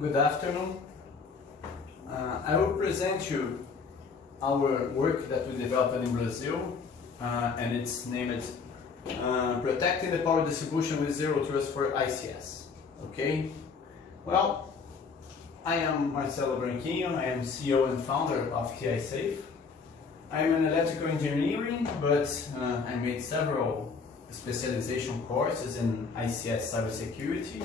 Good afternoon. I will present you our work that we developed in Brazil, and it's named Protecting the Power Distribution with Zero Trust for ICS. Okay? Well, I am Marcelo Branquinho. I am CEO and founder of TI Safe. I am an electrical engineering, but I made several specialization courses in ICS cybersecurity.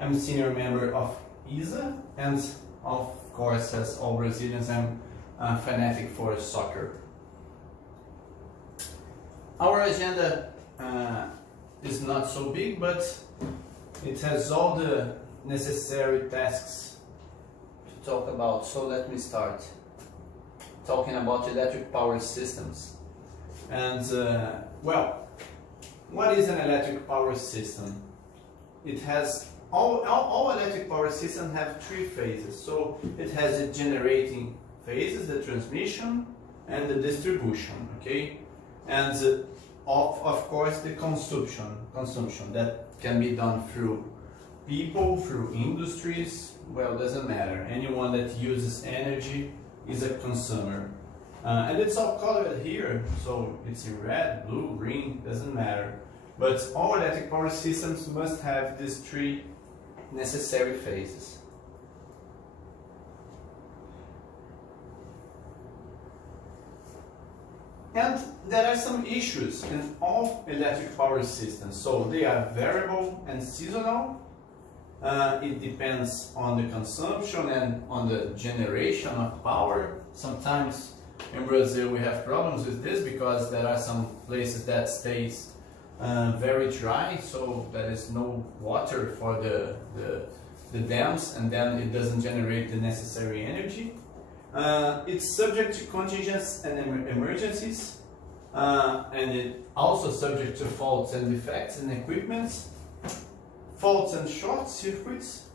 I'm a senior member of ISA, and of course, as all Brazilians, I'm a fanatic for soccer. Our agenda is not so big, but it has all the necessary tasks to talk about. So let me start talking about electric power systems. And well, what is an electric power system? It has all electric power systems have three phases. So it has the generating phases, the transmission and the distribution, okay? And of course the consumption that can be done through people, through industries. Well, doesn't matter. Anyone that uses energy is a consumer. And it's all colored here, so it's in red, blue, green, doesn't matter. But all electric power systems must have these three necessary phases. And there are some issues in all electric power systems. So they are variable and seasonal. It depends on the consumption and on the generation of power. Sometimes in Brazil we have problems with this because there are some places that stays very dry, so there is no water for the dams, and then it doesn't generate the necessary energy. It's subject to contingencies and emergencies, and it also subject to faults and defects in equipment, faults and short circuits,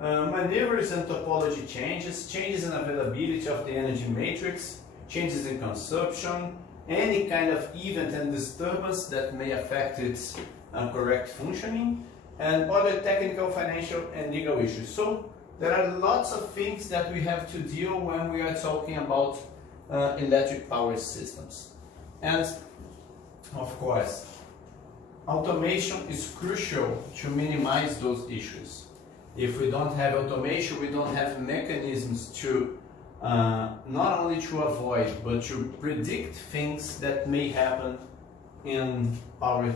maneuvers and topology changes, changes in availability of the energy matrix, changes in consumption, any kind of event and disturbance that may affect its correct functioning, and other technical, financial and legal issues. So there are lots of things that we have to deal when we are talking about electric power systems. And of course, automation is crucial to minimize those issues. If we don't have automation, we don't have mechanisms to not only to avoid, but to predict things that may happen in power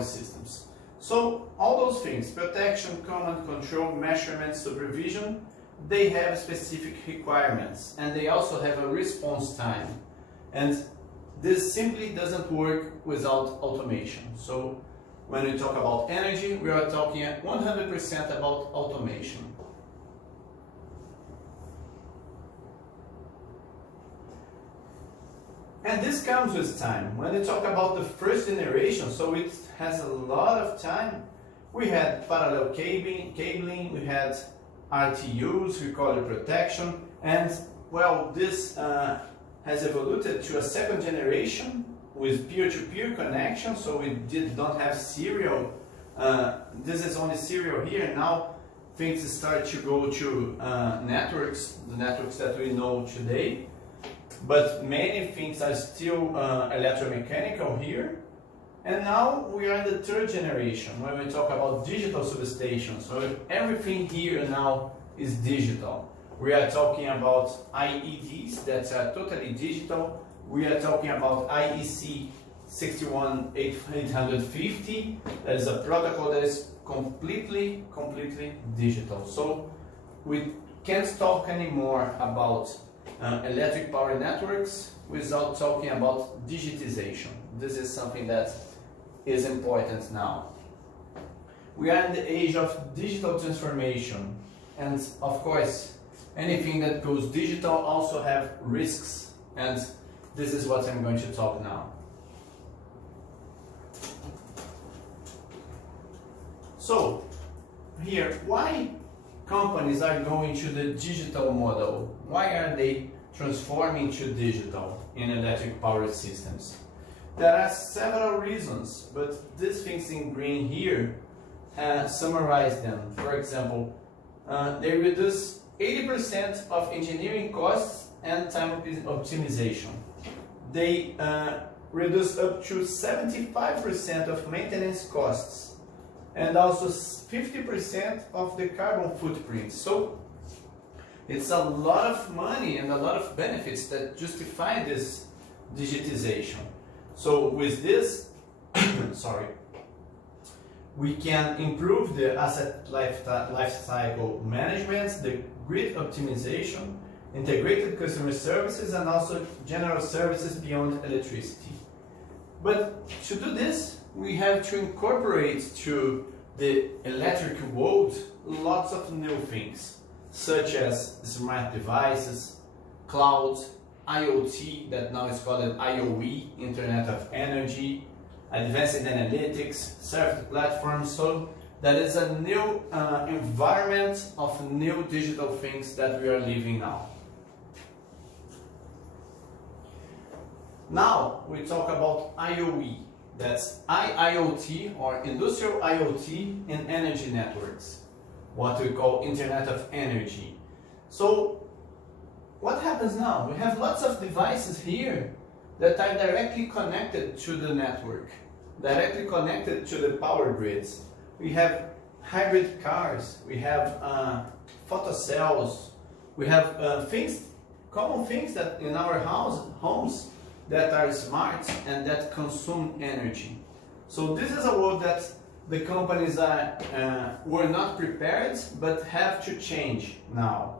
systems. So all those things, protection, command, control, measurement, supervision, they have specific requirements, and they also have a response time. And this simply doesn't work without automation. So when we talk about energy, we are talking 100% about automation. And this comes with time. When we talk about the first generation, so it has a lot of time. We had parallel cabling, we had RTUs, we call it protection, and well, this has evolved to a second generation with peer-to-peer connection, so we don't have serial. This is only serial here. Now things start to go to networks, the networks that we know today. But many things are still electromechanical here. And now we are in the third generation when we talk about digital substations. So everything here now is digital. We are talking about IEDs that are totally digital. We are talking about IEC 61850. That is a protocol that is completely digital. So we can't talk anymore about electric power networks without talking about digitization. This is something that is important now. We are in the age of digital transformation, and of course anything that goes digital also have risks, and this is what I'm going to talk now. So here, why companies are going to the digital model? Why are they transforming to digital in electric power systems? There are several reasons, but these things in green here summarize them. For example, they reduce 80% of engineering costs and time optimization. They reduce up to 75% of maintenance costs and also 50% of the carbon footprint. So it's a lot of money and a lot of benefits that justify this digitization. So with this, sorry, we can improve the asset lifecycle management, the grid optimization, integrated customer services, and also general services beyond electricity. But to do this, we have to incorporate to the electric world lots of new things, such as smart devices, cloud, IoT, that now is called IoE, Internet of Energy, advanced analytics, served platforms. So that is a new environment of new digital things that we are living now. Now we talk about IoE, that's IIoT or Industrial IoT in energy networks, what we call Internet of Energy. So what happens now? We have lots of devices here that are directly connected to the network, directly connected to the power grids. We have hybrid cars, we have photocells, we have common things that in our homes that are smart and that consume energy. So this is a world that the companies were not prepared but have to change now.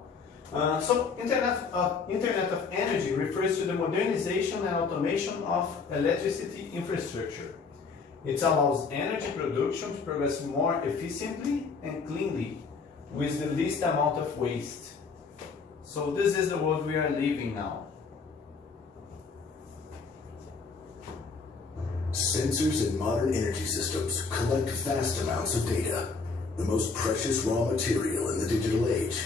So Internet of Energy refers to the modernization and automation of electricity infrastructure. It allows energy production to progress more efficiently and cleanly with the least amount of waste. So this is the world we are living now. Sensors in modern energy systems collect vast amounts of data, the most precious raw material in the digital age.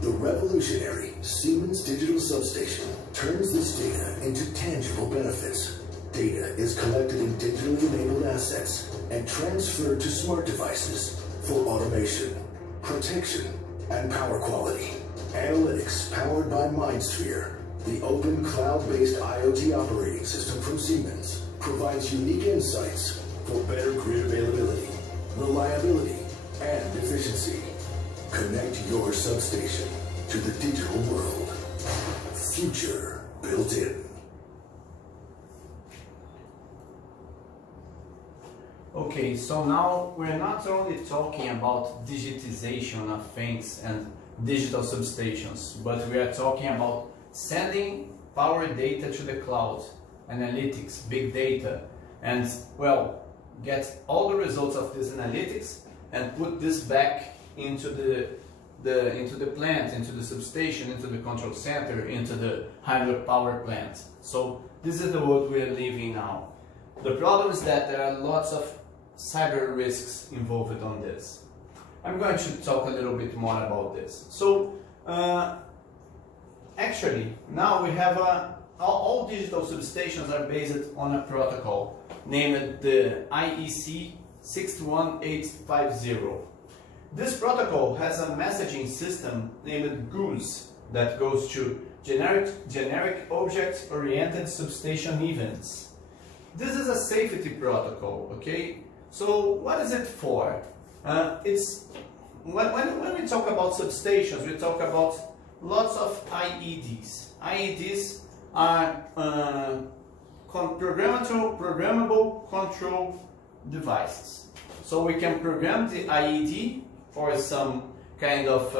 The revolutionary Siemens Digital Substation turns this data into tangible benefits. Data is collected in digitally enabled assets and transferred to smart devices for automation, protection, and power quality. Analytics powered by MindSphere, the open cloud-based IoT operating system from Siemens, provides unique insights for better grid availability, reliability, and efficiency. Connect your substation to the digital world. Future built in. Okay, so now we're not only talking about digitization of things and digital substations, but we are talking about sending power data to the cloud, analytics, big data, and well, get all the results of this analytics and put this back into the plant, into the substation, into the control center, into the hydropower plant. So this is the world we are living now. The problem is that there are lots of cyber risks involved on this. I'm going to talk a little bit more about this. So actually now we have all digital substations are based on a protocol named the IEC 61850. This protocol has a messaging system named GOOS that goes to generic object-oriented substation events. This is a safety protocol, okay? So what is it for? When we talk about substations, we talk about lots of IEDs. IEDs are programmable control devices. So we can program the IED for some kind of,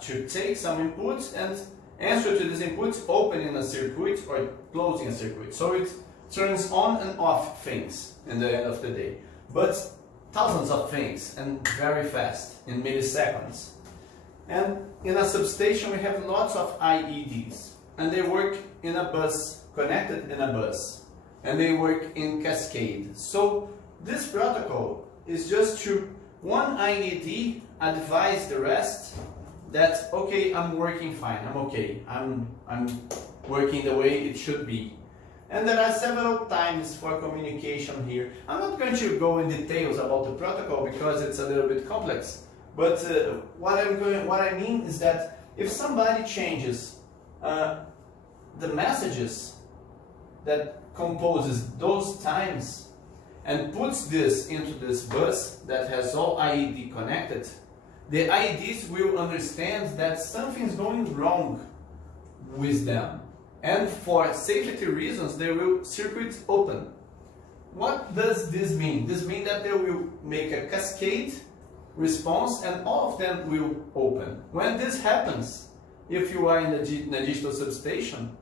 to take some inputs and answer to these inputs, opening a circuit or closing a circuit. So it turns on and off things in the end of the day. But thousands of things and very fast, in milliseconds. And in a substation we have lots of IEDs. And they work in a bus, connected in a bus. And they work in cascade. So this protocol is just to one IED advise the rest that, okay, I'm working fine, I'm okay, I'm working the way it should be. And there are several times for communication here. I'm not going to go in details about the protocol because it's a little bit complex, But what I mean is that if somebody changes the messages that composes those times and puts this into this bus that has all IED connected, the IEDs will understand that something's going wrong with them. And for safety reasons, they will circuit open. What does this mean? This means that they will make a cascade response and all of them will open. When this happens, if you are in a digital substation,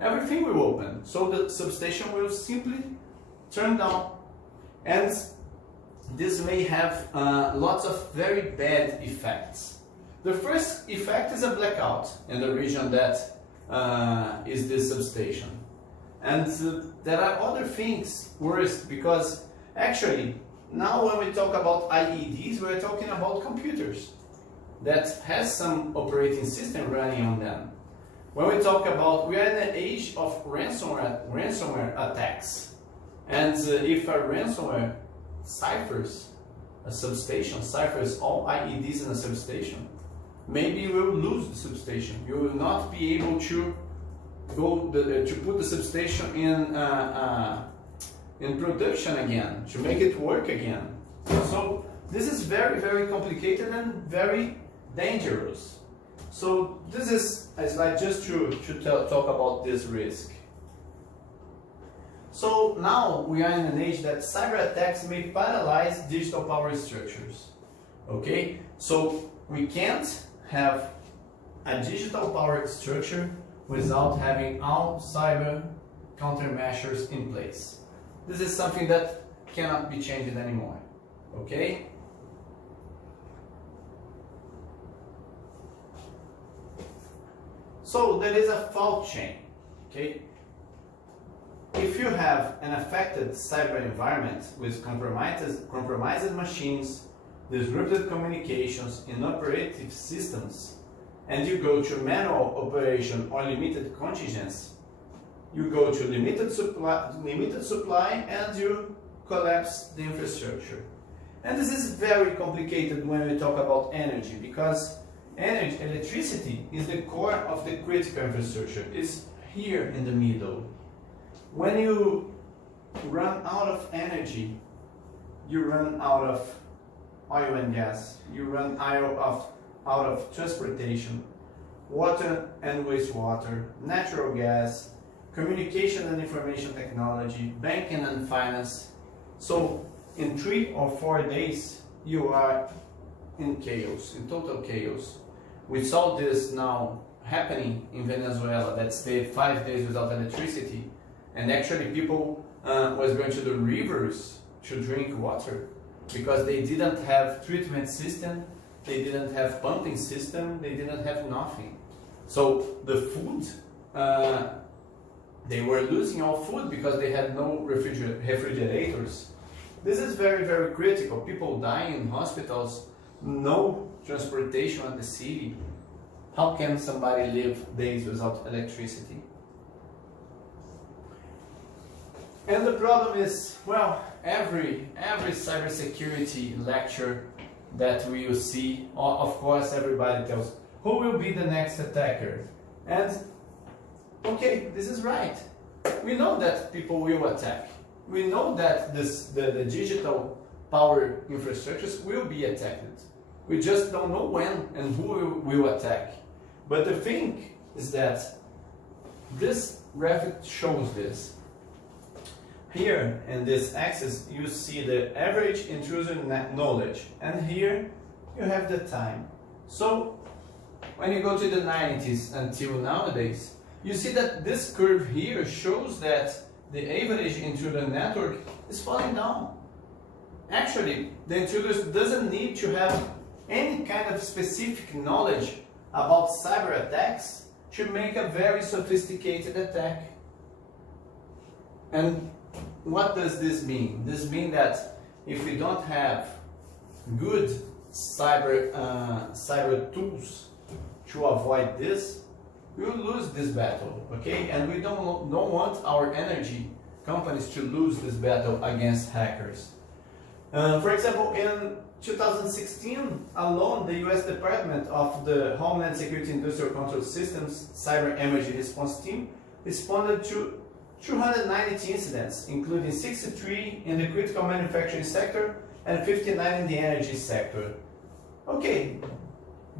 everything will open. So the substation will simply turn down. And this may have lots of very bad effects. The first effect is a blackout in the region that is this substation. And there are other things worse, because actually now when we talk about IEDs, we're talking about computers that has some operating system running on them. When we talk about, we are in the age of ransomware attacks. And if a ransomware ciphers a substation, ciphers all IEDs in a substation, maybe you will lose the substation. You will not be able to go to put the substation in production again, to make it work again. So this is very, very complicated and very dangerous. So this is a slide just to talk about this risk. So now we are in an age that cyber attacks may paralyze digital power structures. Okay, so we can't have a digital power structure without having all cyber countermeasures in place. This is something that cannot be changed anymore. Okay? So there is a fault chain. Okay? If you have an affected cyber environment with compromised machines, disrupted communications, inoperative systems, and you go to manual operation or limited contingency, you go to limited supply and you collapse the infrastructure. And this is very complicated when we talk about energy, because electricity is the core of the critical infrastructure. It's here in the middle. When you run out of energy, you run out of oil and gas, you run out of transportation, water and wastewater, natural gas, communication and information technology, banking and finance. So in 3 or 4 days, you are in chaos, in total chaos. We saw this now happening in Venezuela, that stayed 5 days without electricity, and actually people was going to the rivers to drink water because they didn't have treatment system, they didn't have pumping system, they didn't have nothing. So the food, they were losing all food because they had no refrigerators. This is very, very critical. People dying in hospitals, no transportation at the city. How can somebody live days without electricity? And the problem is, well, every cybersecurity lecture that we will see, of course, everybody tells, who will be the next attacker? And, okay, this is right. We know that people will attack. We know that the digital power infrastructures will be attacked. We just don't know when and who will attack. But the thing is that this graphic shows this. Here in this axis you see the average intruder knowledge, and here you have the time. So when you go to the 90s until nowadays, you see that this curve here shows that the average intruder network is falling down. Actually, the intruder doesn't need to have any kind of specific knowledge about cyber attacks to make a very sophisticated attack. And what does this mean? This means that if we don't have good cyber tools to avoid this, we will lose this battle, okay? And we don't want our energy companies to lose this battle against hackers. For example, 2016 alone, the US Department of the Homeland Security Industrial Control Systems Cyber Emergency Response Team responded to 290 incidents, including 63 in the critical manufacturing sector and 59 in the energy sector. Okay,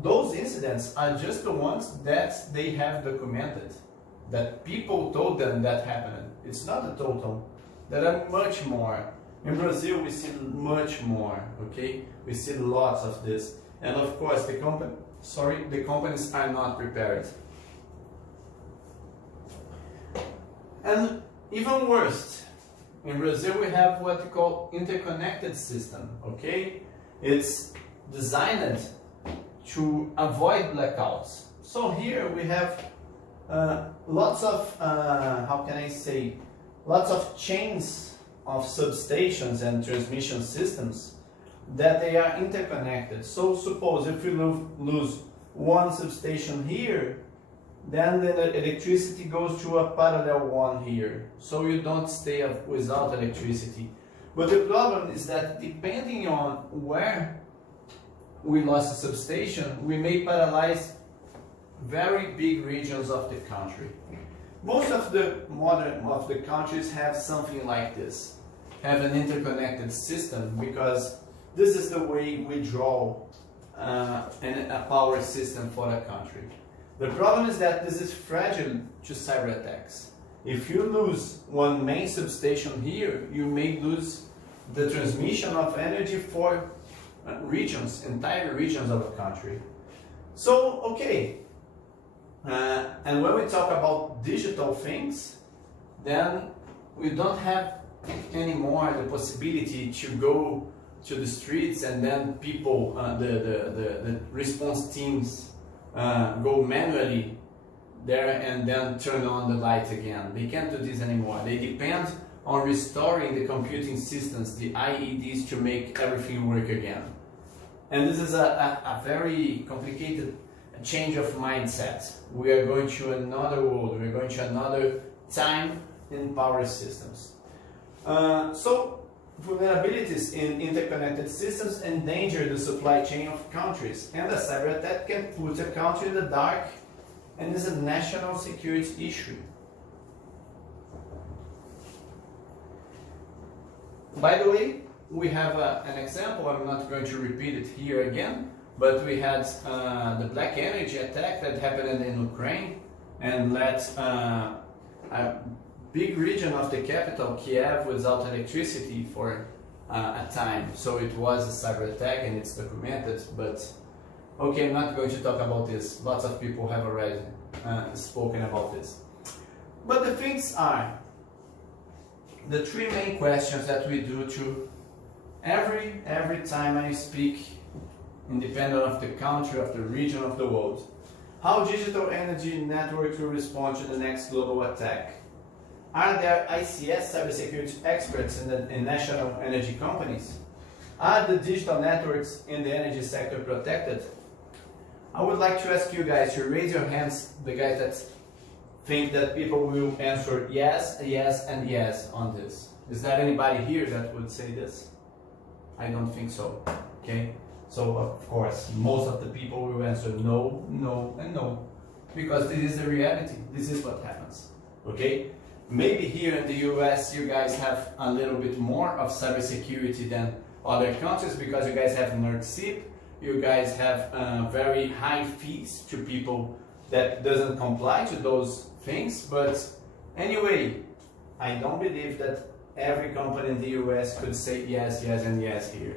those incidents are just the ones that they have documented, that people told them that happened. It's not the total. There are much more. In Brazil, we see much more, okay? We see lots of this. And of course, the companies are not prepared. And even worse, in Brazil, we have what we call interconnected system, okay? It's designed to avoid blackouts. So here we have lots of, how can I say, lots of chains of substations and transmission systems that they are interconnected. So suppose if you lose one substation here, then the electricity goes to a parallel one here. So you don't stay without electricity. But the problem is that depending on where we lost a substation, we may paralyze very big regions of the country. Most of the countries have something like this, have an interconnected system, because this is the way we draw a power system for a country. The problem is that this is fragile to cyber attacks. If you lose one main substation here, you may lose the transmission of energy for regions, entire regions of a country. So, okay. And when we talk about digital things, then we don't have anymore the possibility to go to the streets and then people, the response teams go manually there and then turn on the light again. They can't do this anymore. They depend on restoring the computing systems, the IEDs, to make everything work again. And this is a very complicated change of mindset. We are going to another world, we are going to another time in power systems. So vulnerabilities in interconnected systems endanger the supply chain of countries, and a cyber attack can put a country in the dark and is a national security issue. By the way, we have an example. I'm not going to repeat it here again, but we had the black energy attack that happened in Ukraine and led a big region of the capital, Kiev, without electricity for a time. So it was a cyber attack and it's documented, but okay, I'm not going to talk about this. Lots of people have already spoken about this. But the things are, the three main questions that we do to every time I speak, independent of the country, of the region, of the world. How digital energy networks will respond to the next global attack? Are there ICS cybersecurity experts in national energy companies? Are the digital networks in the energy sector protected? I would like to ask you guys to raise your hands, the guys that think that people will answer yes, yes, and yes on this. Is there anybody here that would say this? I don't think so, okay? So of course, most of the people will answer no, no, and no, because this is the reality. This is what happens, okay? Maybe here in the US, you guys have a little bit more of cybersecurity than other countries because you guys have NERC-CIP, you guys have very high fees to people that doesn't comply to those things. But anyway, I don't believe that every company in the US could say yes, yes, and yes here.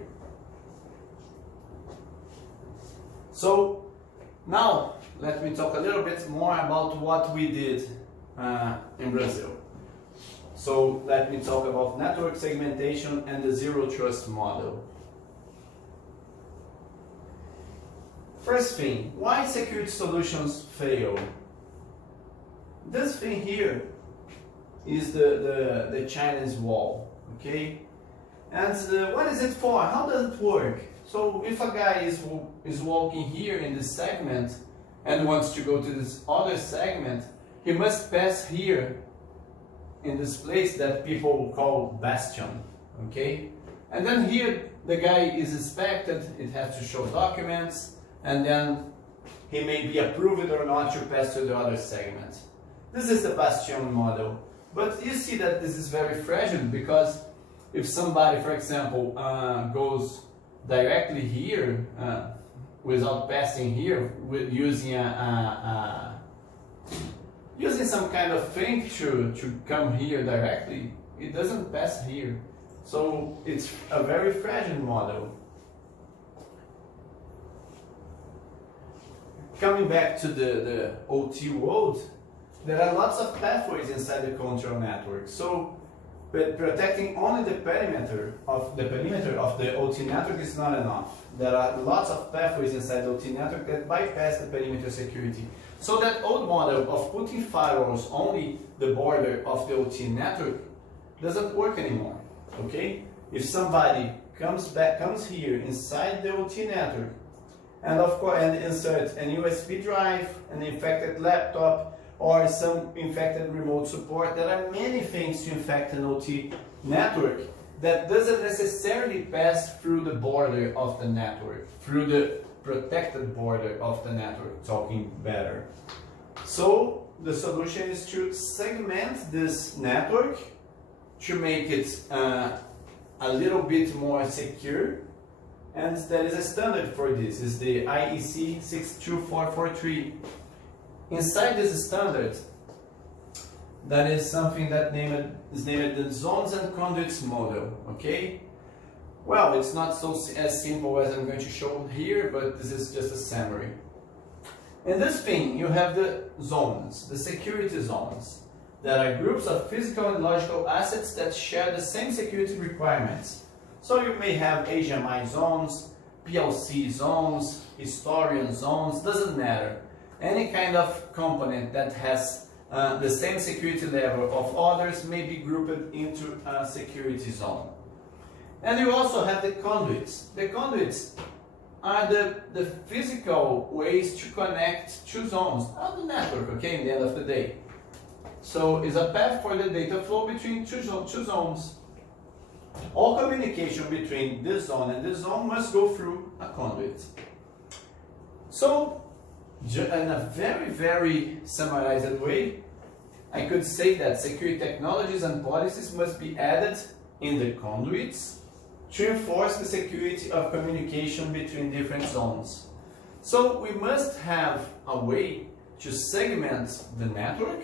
So now let me talk a little bit more about what we did in Brazil. So let me talk about network segmentation and the zero trust model. First thing, why security solutions fail? This thing here is the Chinese wall, okay? And what is it for? How does it work? So if a guy is walking here in this segment and wants to go to this other segment, he must pass here in this place that people call bastion, okay? And then here the guy is inspected, it has to show documents, and then he may be approved or not to pass to the other segment. This is the bastion model. But you see that this is very fragile, because if somebody, for example, goes directly here without passing here, with using using some kind of thing to come here directly, it doesn't pass here. So it's a very fragile model. Coming back to the OT world, there are lots of pathways inside the control network. So but protecting only the perimeter of the OT network is not enough. There are lots of pathways inside the OT network that bypass the perimeter security. So that old model of putting firewalls only the border of the OT network doesn't work anymore. Okay? If somebody comes here inside the OT network, and of course, and insert an USB drive, an infected laptop, or some infected remote support, there are many things to infect an OT network that doesn't necessarily pass through the border of the network, through the protected border of the network, talking better. So the solution is to segment this network to make it a little bit more secure, and there is a standard for this. It's the IEC 62443. Inside this standard, that is something that is named the zones and conduits model. Okay. Well, it's not as simple as I'm going to show here, but this is just a summary. In this thing, you have the zones, the security zones, that are groups of physical and logical assets that share the same security requirements. So you may have HMI zones, PLC zones, historian zones, doesn't matter. Any kind of component that has the same security level of others may be grouped into a security zone. And you also have the conduits. The conduits are the physical ways to connect two zones on the network, okay, in the end of the day. So it's a path for the data flow between two zones. All communication between this zone and this zone must go through a conduit. So, in a very, very summarized way, I could say that security technologies and policies must be added in the conduits to enforce the security of communication between different zones. So we must have a way to segment the network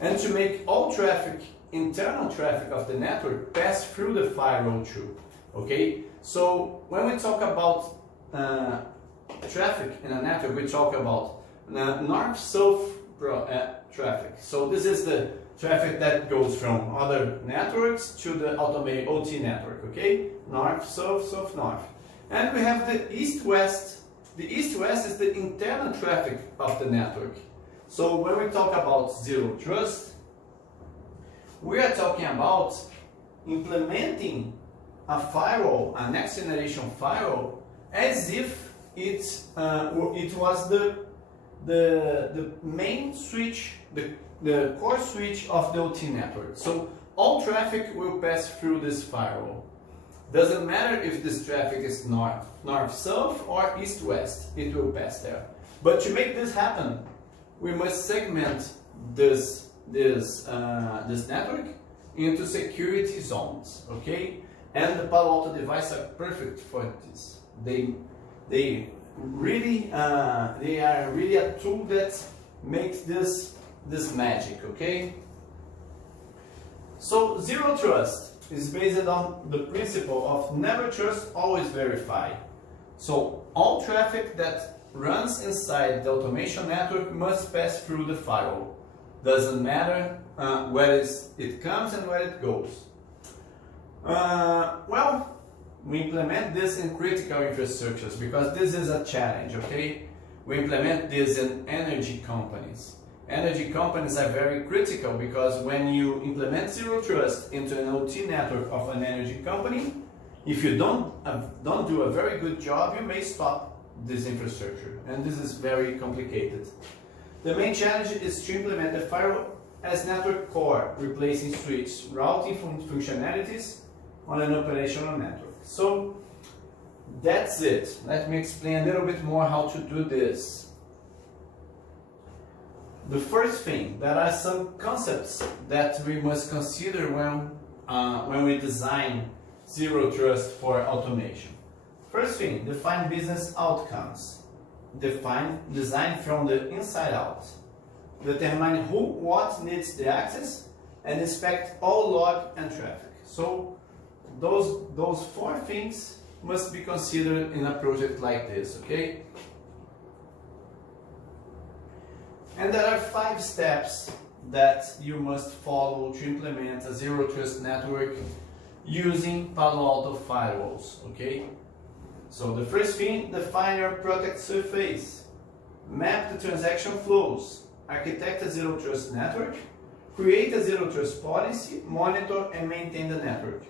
and to make all traffic, internal traffic of the network, pass through the firewall too. Okay? So when we talk about traffic in a network, we talk about north-south traffic. So this is the traffic that goes from other networks to the automated OT network, okay? North, south, south, north. And we have the east-west. The east-west is the internal traffic of the network. So when we talk about zero trust, we are talking about implementing a firewall, a next generation firewall, as if it was the main switch, the core switch of the OT network. So all traffic will pass through this firewall. Doesn't matter if this traffic is north-south or east-west, it will pass there. But to make this happen, we must segment this network into security zones, okay? And the Palo Alto devices are perfect for this. They are really a tool that makes this magic, okay? So zero trust is based on the principle of never trust, always verify. So all traffic that runs inside the automation network must pass through the firewall. Doesn't matter where it comes and where it goes. Well, we implement this in critical infrastructures because this is a challenge, okay? We implement this in energy companies. Energy companies are very critical because when you implement zero trust into an OT network of an energy company, if you don't do a very good job, you may stop this infrastructure, and this is very complicated. The main challenge is to implement the firewall as network core, replacing switch routing functionalities on an operational network. So that's it. Let me explain a little bit more how to do this. The first thing, there are some concepts that we must consider when we design zero trust for automation. First thing, define business outcomes. Design from the inside out. Determine who, what needs the access, and inspect all log and traffic. So those four things must be considered in a project like this, okay? And there are 5 steps that you must follow to implement a zero trust network using Palo Alto firewalls, okay? So the first thing, define your product surface, map the transaction flows, architect a zero trust network, create a zero trust policy, monitor and maintain the network.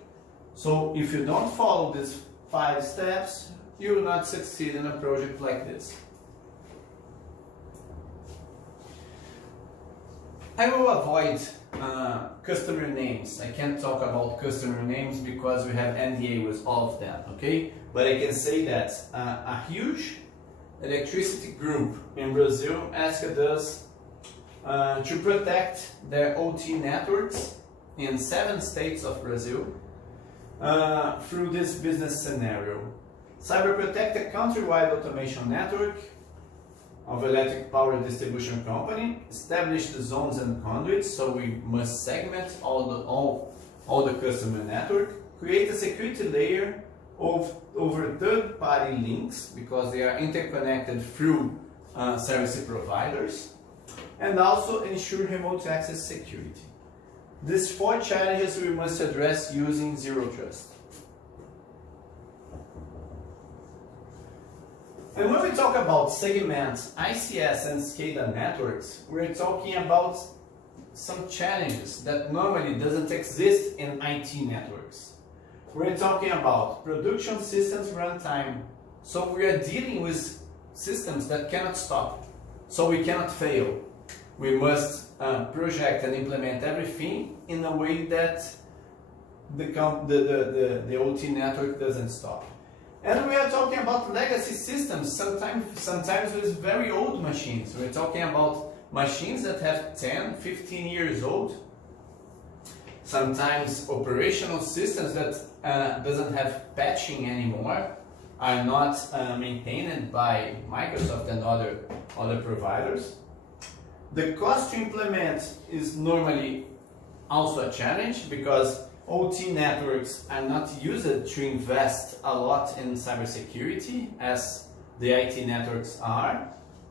So if you don't follow these 5 steps, you will not succeed in a project like this. I will avoid customer names. I can't talk about customer names because we have NDA with all of them, okay? But I can say that a huge electricity group in Brazil asked us to protect their OT networks in 7 states of Brazil through this business scenario. Cyberprotect a countrywide automation network of electric power distribution company, establish the zones and conduits, so we must segment all the customer network, create a security layer over third-party links because they are interconnected through service providers, and also ensure remote access security. These 4 challenges we must address using zero trust. And when we talk about segment, ICS and SCADA networks, we're talking about some challenges that normally doesn't exist in IT networks. We're talking about production systems runtime. So we are dealing with systems that cannot stop. So we cannot fail. We must project and implement everything in a way that the OT network doesn't stop. And we are talking about legacy systems, sometimes with very old machines. We're talking about machines that have 10, 15 years old. Sometimes operational systems that doesn't have patching anymore, are not maintained by Microsoft and other providers. The cost to implement is normally also a challenge because OT networks are not used to invest a lot in cybersecurity as the IT networks are.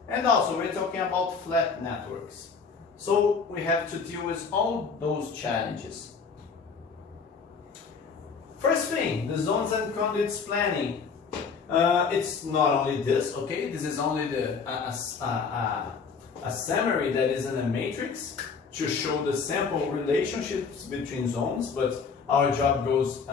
And also we're talking about flat networks. So we have to deal with all those challenges. First thing, the zones and conduits planning. It's not only this, okay? This is only a summary that is in a matrix to show the sample relationships between zones, but our job goes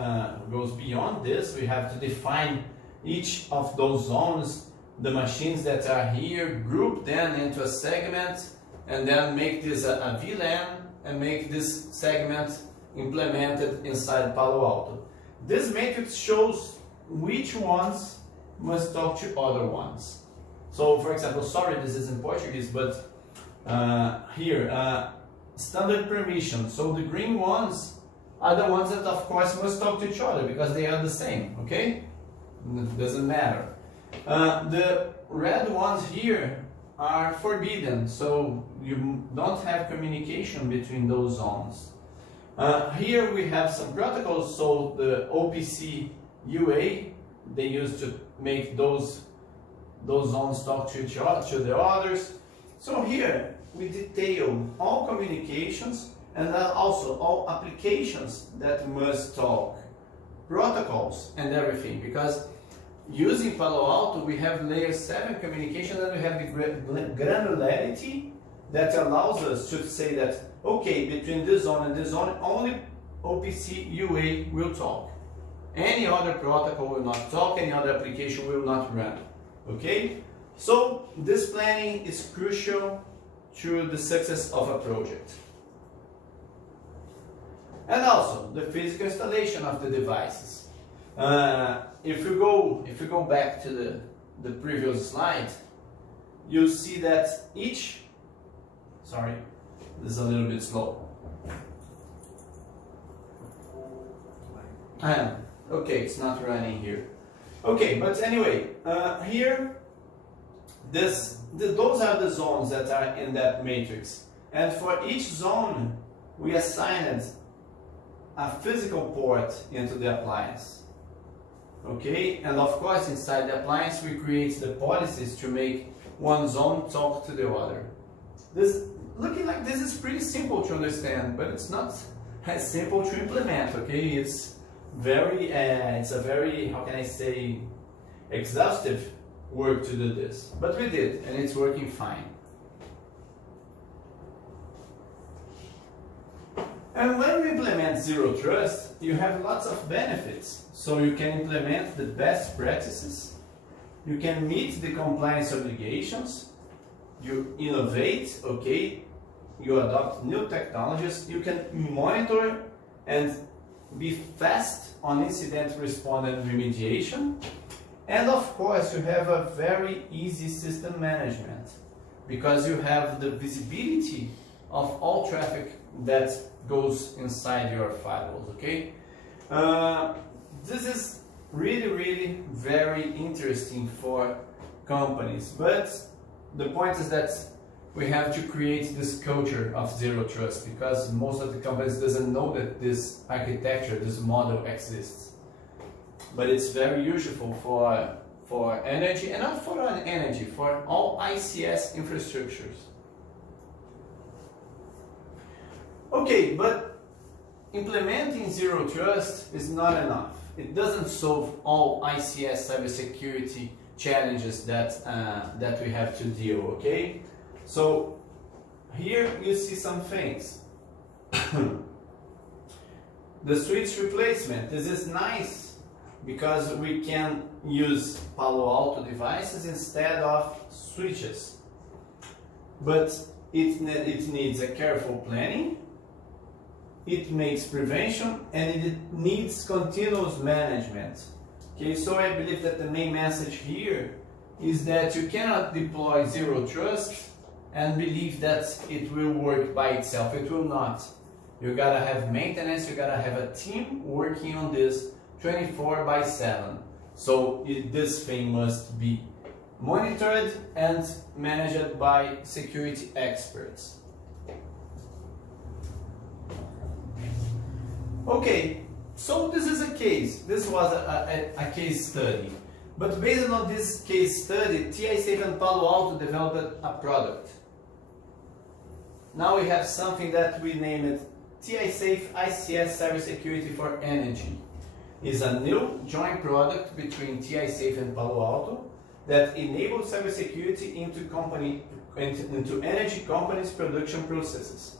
beyond this. We have to define each of those zones, the machines that are here, group them into a segment, and then make this a VLAN and make this segment implemented inside Palo Alto. This matrix shows which ones must talk to other ones. So, for example, sorry, this is in Portuguese, but here, standard permission. So the green ones are the ones that, of course, must talk to each other because they are the same, okay? It doesn't matter. The red ones here are forbidden, so you don't have communication between those zones. Here we have some protocols, so the OPC UA, they use to make those zones talk to each other, to the others. So here we detail all communications and also all applications that must talk, protocols and everything, because using Palo Alto we have layer 7 communication and we have the granularity that allows us to say that, okay, between this zone and this zone, only OPC UA will talk. Any other protocol will not talk, any other application will not run. Okay? So this planning is crucial to the success of a project. And also the physical installation of the devices. If you go back to the previous slide, you'll see that each, sorry, this is a little bit slow. Okay, it's not running here. Okay, but anyway, here, those are the zones that are in that matrix. And for each zone, we assigned a physical port into the appliance. Okay, and of course, inside the appliance, we create the policies to make one zone talk to the other. This, looking like this is pretty simple to understand, but it's not as simple to implement. Okay, it's a very, how can I say, exhaustive work to do this, but we did, and it's working fine. And when we implement Zero Trust, you have lots of benefits. So you can implement the best practices, you can meet the compliance obligations, you innovate, okay, you adopt new technologies, you can monitor and be fast on incident response and remediation, and of course you have a very easy system management because you have the visibility of all traffic that goes inside your firewalls. Okay, this is really very interesting for companies, but the point is that we have to create this culture of Zero Trust because most of the companies doesn't know that this architecture, this model exists. But it's very useful for energy, and not for energy, for all ICS infrastructures. Okay, but implementing Zero Trust is not enough. It doesn't solve all ICS cybersecurity challenges that we have to deal, okay? So here you see some things. The switch replacement, this is nice because we can use Palo Alto devices instead of switches. But it needs a careful planning, it makes prevention, and it needs continuous management. Okay, so I believe that the main message here is that you cannot deploy Zero Trust and believe that it will work by itself. It will not. You gotta have maintenance, you gotta have a team working on this 24/7. So this thing must be monitored and managed by security experts. Okay, so this is a case. This was a case study. But based on this case study, TI-Safe and Palo Alto developed a product. Now we have something that we named TI-Safe ICS Cybersecurity for Energy. It's a new joint product between TI-Safe and Palo Alto that enables cybersecurity into energy companies' production processes.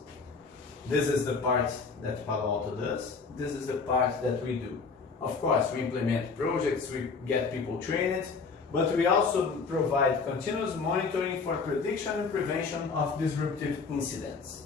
This is the part that Palo Alto does. This is the part that we do. Of course, we implement projects, we get people trained, but we also provide continuous monitoring for prediction and prevention of disruptive incidents.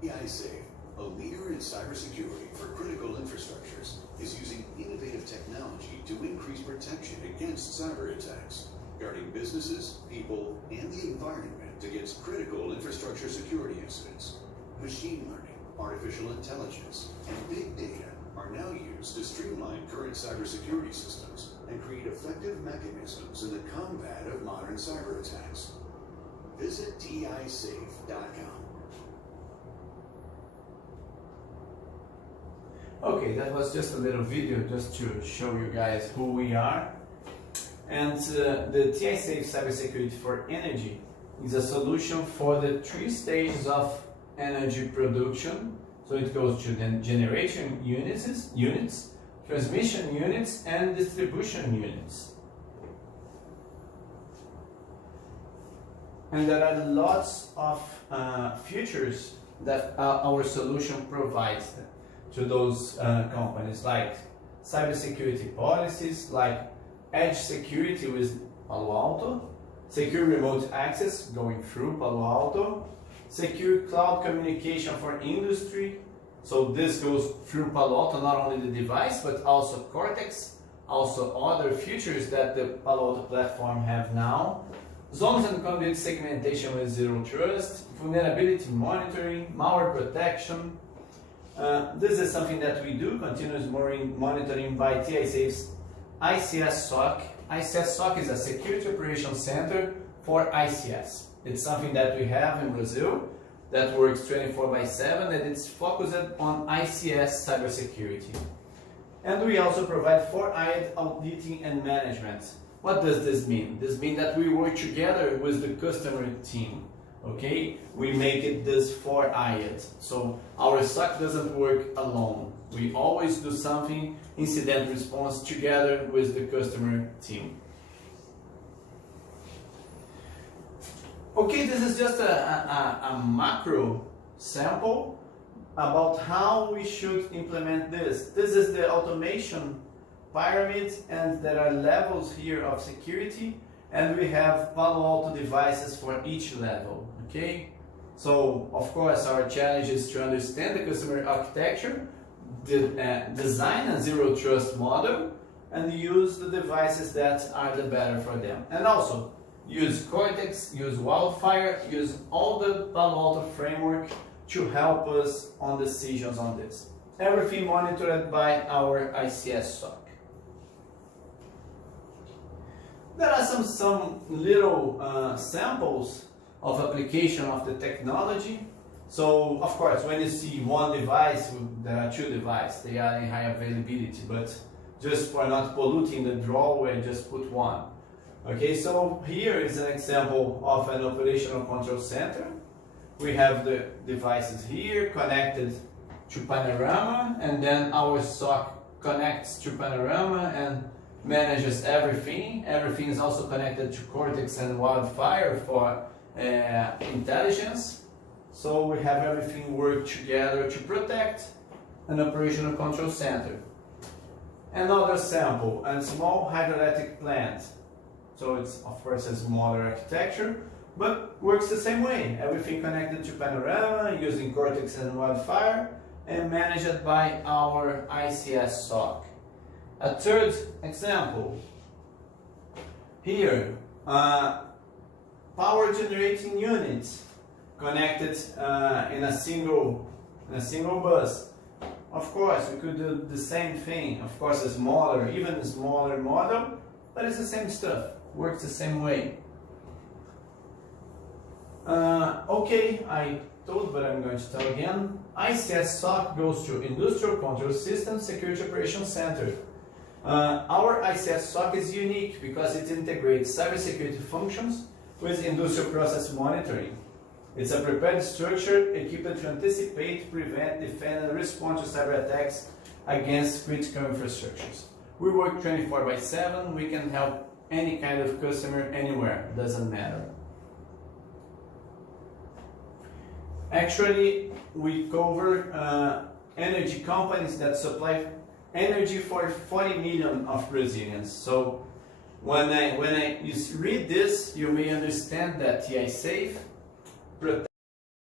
TI-Safe, a leader in cybersecurity for critical infrastructures, is using innovative technology to increase protection against cyber attacks, guarding businesses, people, and the environment against critical infrastructure security incidents. Machine learning, artificial intelligence, and big data are now used to streamline current cybersecurity systems and create effective mechanisms in the combat of modern cyber attacks. Visit tisafe.com. Okay, that was just a little video just to show you guys who we are. And the TI-Safe Cybersecurity for Energy is a solution for the 3 stages of energy production. So it goes to the generation units, transmission units, and distribution units. And there are lots of features that our solution provides to those companies, like cybersecurity policies, like edge security with Palo Alto, secure remote access going through Palo Alto, secure cloud communication for industry, So this goes through Palo Alto, not only the device, but also Cortex, also other features that the Palo Alto platform have now. Zones and conduit segmentation with zero trust, vulnerability monitoring, malware protection. This is something that we do, continuous monitoring by TI-Safe's ICS SOC. ICS SOC is a Security Operations Center for ICS. It's something that we have in Brazil that works 24/7 and it's focused on ICS cybersecurity. And we also provide 4-eyed auditing and management. What does this mean? This means that we work together with the customer team. Okay, we make it this 4-eyed. So our SOC doesn't work alone. We always do something, incident response, together with the customer team. Okay, this is just a macro sample about how we should implement this. This is the automation pyramid, and there are levels here of security, and we have Palo Alto devices for each level. Okay, so of course our challenge is to understand the customer architecture, design a zero trust model, and use the devices that are the better for them. And also use Cortex, use Wildfire, use all the Palo Alto framework to help us on decisions on this. Everything monitored by our ICS SOC. There are some little samples of application of the technology. So of course, when you see one device, there are two devices, they are in high availability, but just for not polluting the draw, we just put one. Okay, so here is an example of an operational control center. We have the devices here connected to Panorama, and then our SOC connects to Panorama and manages everything. Everything is also connected to Cortex and Wildfire for intelligence. So we have everything work together to protect an operational control center. Another sample, a small hydroelectric plant. So it's of course a smaller architecture, but works the same way. Everything connected to Panorama using Cortex and Wildfire and managed by our ICS SOC. A third example, here, power generating units connected in a single bus. Of course, we could do the same thing. Of course, a smaller, even a smaller model, but it's the same stuff. Works the same way. Okay, I told, but I'm going to tell again. ICS SOC goes to Industrial Control System Security Operations Center. Our ICS SOC is unique because it integrates cybersecurity functions with industrial process monitoring. It's a prepared structure equipped to anticipate, prevent, defend, and respond to cyber attacks against critical infrastructures. We work 24/7. We can help any kind of customer anywhere, doesn't matter. Actually, we cover energy companies that supply energy for 40 million of Brazilians. So when you read this, you may understand that TI-Safe protects